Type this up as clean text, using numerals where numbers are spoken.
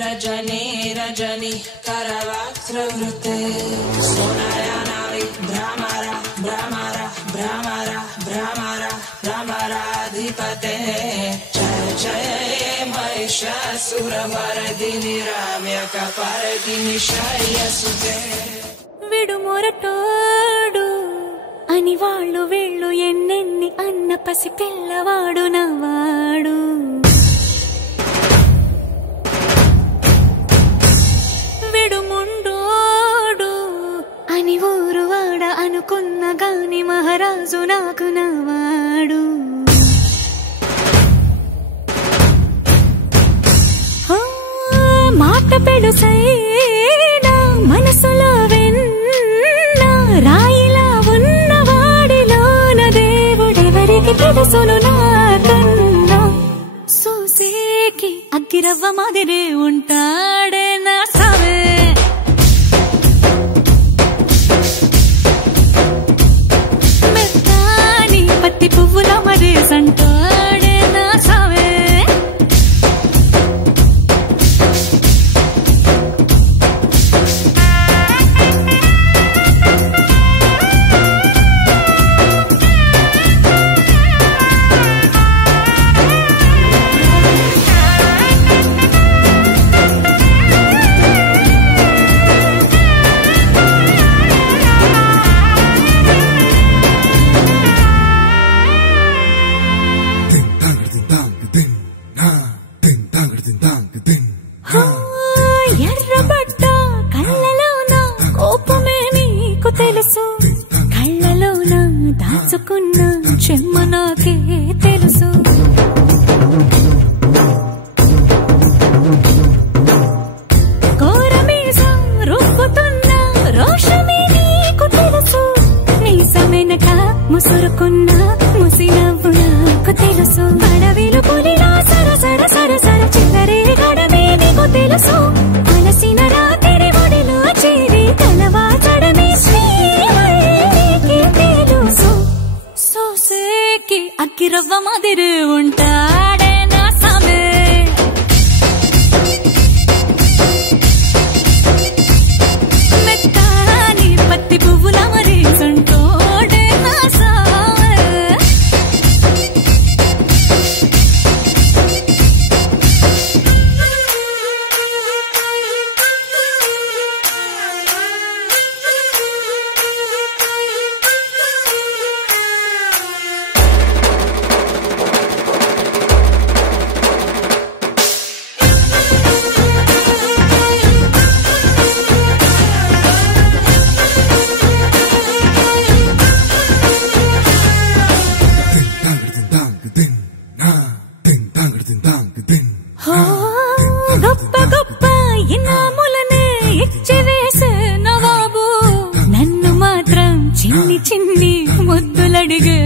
रजनी रजनी करवस्त्रवृते सोनायानावि भ्रमरा भ्रमरा भ्रमरा भ्रमरा भ्रमराधिपते जय जय महिषासुरमर्दिनि रम्यकपर्दिनि शय्यसुते విడుమొరటోడు అని వాళ్ళు వీళ్ళు ఎన్నెన్ని అన్న పసి పిల్లవాడు నవ్వాడు. విడుముండోడు అని ఊరు వాడ అనుకున్న గాని మహారాజు నాకు నవ్వాడు. మాట పెడుసైనా మనసులో రాయిలా ఉన్నవాడిలోన దేవుడెవరికి తెలుసును నాకన్నా. సూసేకి అగ్గిరవ్వ మాదిరి ఉంటాడే నా సావే. మెత్తాని పత్తి పువ్వుల మరి సంటాడే నా సావే. ఎర్రబడ్డ కళ్ళలోన కోపమే నీకు తెలుసు, కళ్ళలోన దాచుకున్న చెమ్మ నాకే తెలుసు. కోరమీసం రుక్కుతున్న రోషమే నీకు తెలుసు, నీసమెనక ముసురుకున్న ముసినవ్వు నాకు తెలుసు. అడవిలు పులిలా సరసర సరసర చిల్లరే గడమే నీకు తెలుసు, అలసిన రాత్రి ఒడిలో చేరి తలవాచడమే శ్రీవల్లికి తెలుసు. సోసేకి అగ్గిరవ్వ మాదిరి ఉంటాడే నా సామే. మెత్తాని పత్తి పువ్వుల మరి సంటోడే నా సామే. గొప్ప గొప్ప ఇనాములనే ఇచ్చి వేసే నవాబు, నన్ను మాత్రం చిన్ని చిన్ని ముద్దులడిగే